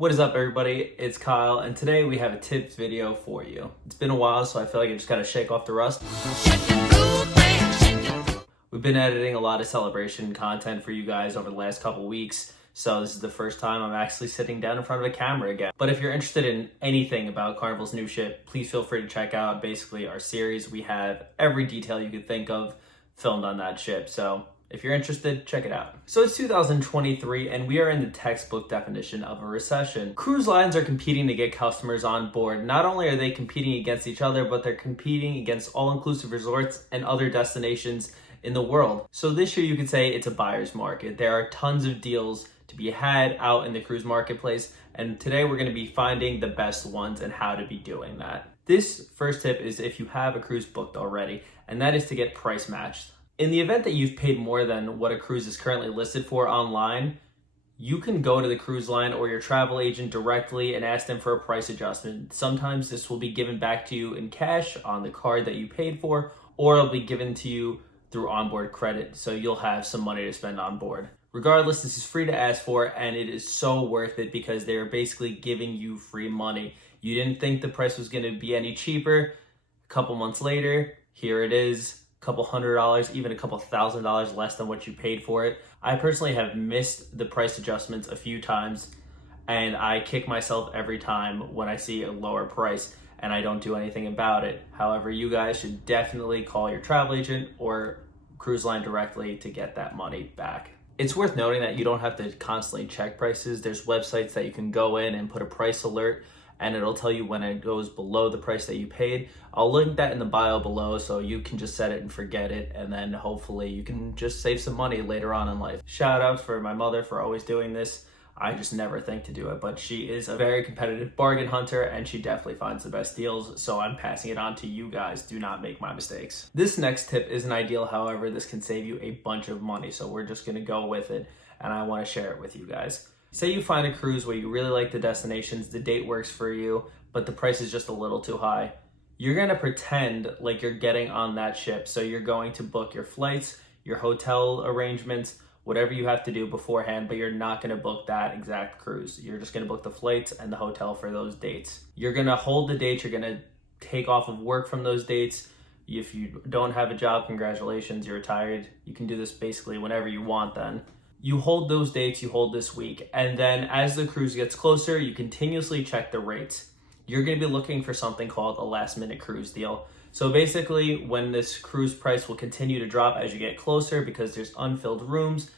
What is up, everybody? It's Kyle, and today we have a tips video for you. It's been a while, so I feel like I just gotta shake off the rust. We've been editing a lot of celebration content for you guys over the last couple weeks, so this is the first time I'm actually sitting down in front of a camera again. But if you're interested in anything about Carnival's new ship, please feel free to check out basically our series. We have every detail you could think of filmed on that ship, so if you're interested, check it out. So it's 2023 and we are in the textbook definition of a recession. Cruise lines are competing to get customers on board. Not only are they competing against each other, but they're competing against all-inclusive resorts and other destinations in the world. So this year you could say it's a buyer's market. There are tons of deals to be had out in the cruise marketplace, and today we're gonna be finding the best ones and how to be doing that. This first tip is if you have a cruise booked already, and that is to get price matched. In the event that you've paid more than what a cruise is currently listed for online, you can go to the cruise line or your travel agent directly and ask them for a price adjustment. Sometimes this will be given back to you in cash on the card that you paid for, or it'll be given to you through onboard credit, so you'll have some money to spend on board. Regardless, this is free to ask for, and it is so worth it because they're basically giving you free money. You didn't think the price was going to be any cheaper. A couple months later, here it is. Couple $100, even a couple $1,000 less than what you paid for it. I personally have missed the price adjustments a few times, and I kick myself every time when I see a lower price and I don't do anything about it. However, you guys should definitely call your travel agent or cruise line directly to get that money back. It's worth noting that you don't have to constantly check prices. There's websites that you can go in and put a price alert, and it'll tell you when it goes below the price that you paid. I'll link that in the bio below so you can just set it and forget it, and then hopefully you can just save some money later on in life. Shout out for my mother for always doing this. I just never think to do it, but she is a very competitive bargain hunter and she definitely finds the best deals, so I'm passing it on to you guys. Do not make my mistakes. This next tip isn't ideal, however, this can save you a bunch of money, so we're just gonna go with it and I wanna share it with you guys. Say you find a cruise where you really like the destinations, the date works for you, but the price is just a little too high. You're gonna pretend like you're getting on that ship. So you're going to book your flights, your hotel arrangements, whatever you have to do beforehand, but you're not gonna book that exact cruise. You're just gonna book the flights and the hotel for those dates. You're gonna hold the dates, you're gonna take off of work from those dates. If you don't have a job, congratulations, you're retired. You can do this basically whenever you want then. You hold those dates, you hold this week, and then as the cruise gets closer, you continuously check the rates. You're gonna be looking for something called a last minute cruise deal. So basically, when this cruise price will continue to drop as you get closer because there's unfilled rooms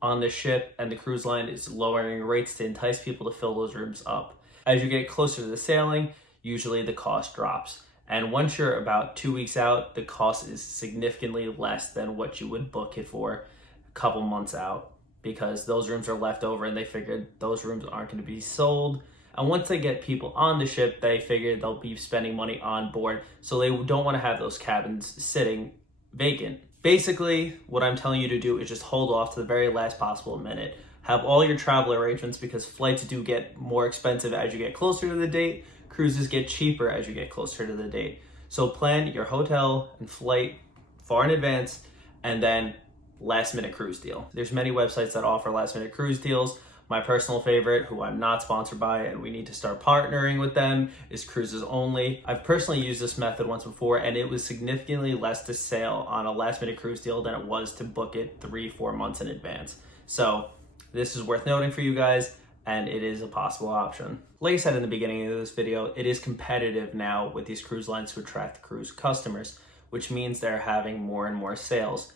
on the ship and the cruise line is lowering rates to entice people to fill those rooms up. As you get closer to the sailing, usually the cost drops. And once you're about 2 weeks out, the cost is significantly less than what you would book it for a couple months out, because those rooms are left over and they figured those rooms aren't going to be sold. And once they get people on the ship, they figured they'll be spending money on board, so they don't want to have those cabins sitting vacant. Basically, what I'm telling you to do is just hold off to the very last possible minute. Have all your travel arrangements, because flights do get more expensive as you get closer to the date. Cruises get cheaper as you get closer to the date. So plan your hotel and flight far in advance, and then last minute cruise deal. There's many websites that offer last minute cruise deals. My personal favorite, who I'm not sponsored by and we need to start partnering with them, is Cruises Only. I've personally used this method once before and it was significantly less to sail on a last minute cruise deal than it was to book it 3-4 months in advance. So this is worth noting for you guys, and it is a possible option. Like I said in the beginning of this video, it is competitive now with these cruise lines to attract cruise customers, which means they're having more and more sales.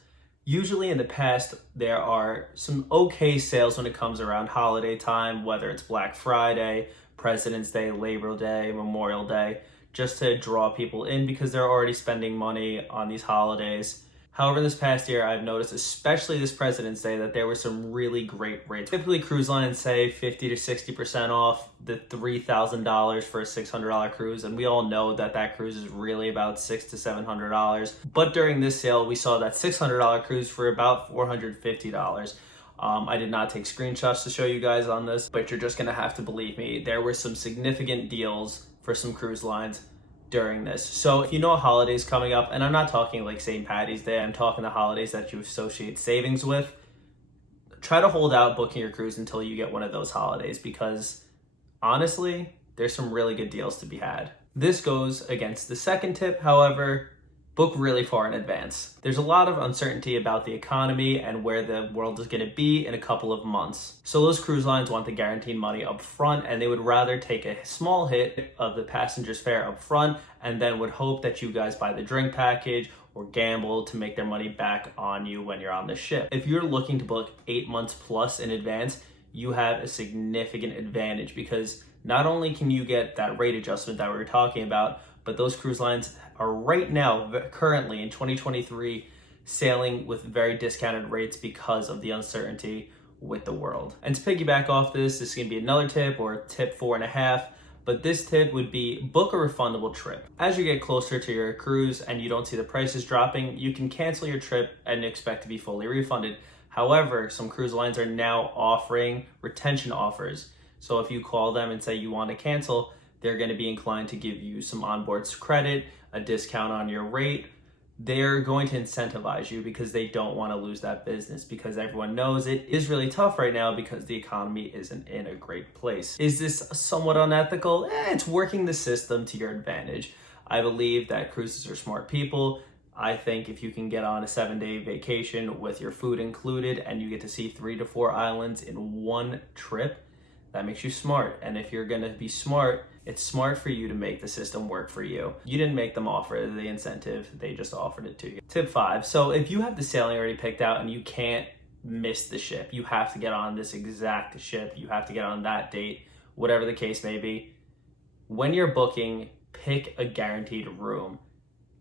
Usually in the past, there are some okay sales when it comes around holiday time, whether it's Black Friday, President's Day, Labor Day, Memorial Day, just to draw people in because they're already spending money on these holidays. However, this past year, I've noticed, especially this President's Day, that there were some really great rates. Typically, cruise lines say 50 to 60% off the $3,000 for a $600 cruise, and we all know that that cruise is really about $600 to $700. But during this sale, we saw that $600 cruise for about $450. I did not take screenshots to show you guys on this, but you're just gonna have to believe me. There were some significant deals for some cruise lines during this. So if you know a holiday's coming up, and I'm not talking like St. Patty's Day, I'm talking the holidays that you associate savings with, try to hold out booking your cruise until you get one of those holidays, because honestly, there's some really good deals to be had. This goes against the second tip, however. Book really far in advance. There's a lot of uncertainty about the economy and where the world is going to be in a couple of months. So those cruise lines want the guaranteed money up front, and they would rather take a small hit of the passenger's fare up front and then would hope that you guys buy the drink package or gamble to make their money back on you when you're on the ship. If you're looking to book 8 months plus in advance, you have a significant advantage because not only can you get that rate adjustment that we were talking about, but those cruise lines are right now, currently in 2023, sailing with very discounted rates because of the uncertainty with the world. And to piggyback off this is going to be another tip, or tip 4.5, but this tip would be book a refundable trip. As you get closer to your cruise and you don't see the prices dropping, you can cancel your trip and expect to be fully refunded. However, some cruise lines are now offering retention offers. So if you call them and say you want to cancel, they're going to be inclined to give you some onboard credit, a discount on your rate. They're going to incentivize you because they don't want to lose that business, because everyone knows it is really tough right now because the economy isn't in a great place. Is this somewhat unethical? It's working the system to your advantage. I believe that cruises are smart people. I think if you can get on a 7-day vacation with your food included and you get to see 3 to 4 islands in one trip, that makes you smart. And if you're gonna be smart, it's smart for you to make the system work for you. You didn't make them offer the incentive, they just offered it to you. Tip 5, so if you have the sailing already picked out and you can't miss the ship, you have to get on this exact ship, you have to get on that date, whatever the case may be, when you're booking, pick a guaranteed room.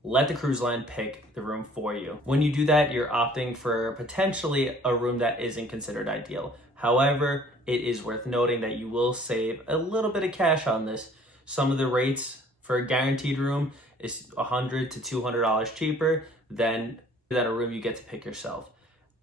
Let the cruise line pick the room for you. When you do that, you're opting for potentially a room that isn't considered ideal. However, it is worth noting that you will save a little bit of cash on this. Some of the rates for a guaranteed room is $100 to $200 cheaper than a room you get to pick yourself.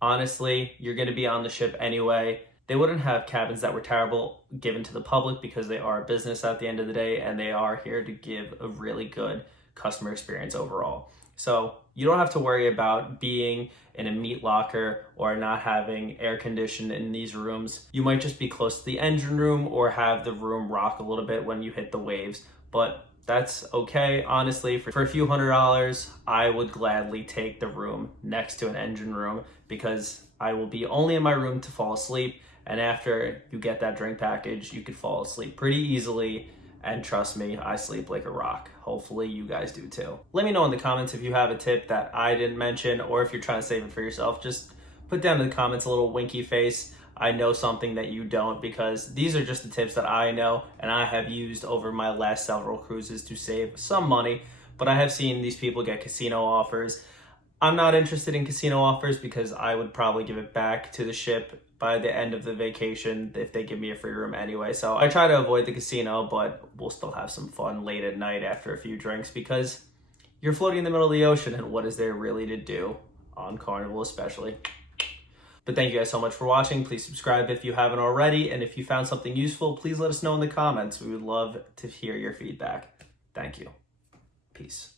Honestly, you're going to be on the ship anyway. They wouldn't have cabins that were terrible given to the public because they are a business at the end of the day, and they are here to give a really good customer experience overall. So you don't have to worry about being in a meat locker or not having air conditioning in these rooms. You might just be close to the engine room or have the room rock a little bit when you hit the waves, but that's okay. Honestly, for a few $100s, I would gladly take the room next to an engine room because I will be only in my room to fall asleep. And after you get that drink package, you could fall asleep pretty easily. And trust me, I sleep like a rock. Hopefully you guys do too. Let me know in the comments if you have a tip that I didn't mention, or if you're trying to save it for yourself. Just put down in the comments a little winky face. I know something that you don't, because these are just the tips that I know and I have used over my last several cruises to save some money. But I have seen these people get casino offers. I'm not interested in casino offers because I would probably give it back to the ship by the end of the vacation if they give me a free room anyway. So I try to avoid the casino, but we'll still have some fun late at night after a few drinks because you're floating in the middle of the ocean, and what is there really to do on Carnival especially? But thank you guys so much for watching. Please subscribe if you haven't already, and if you found something useful, please let us know in the comments. We would love to hear your feedback. Thank you. Peace.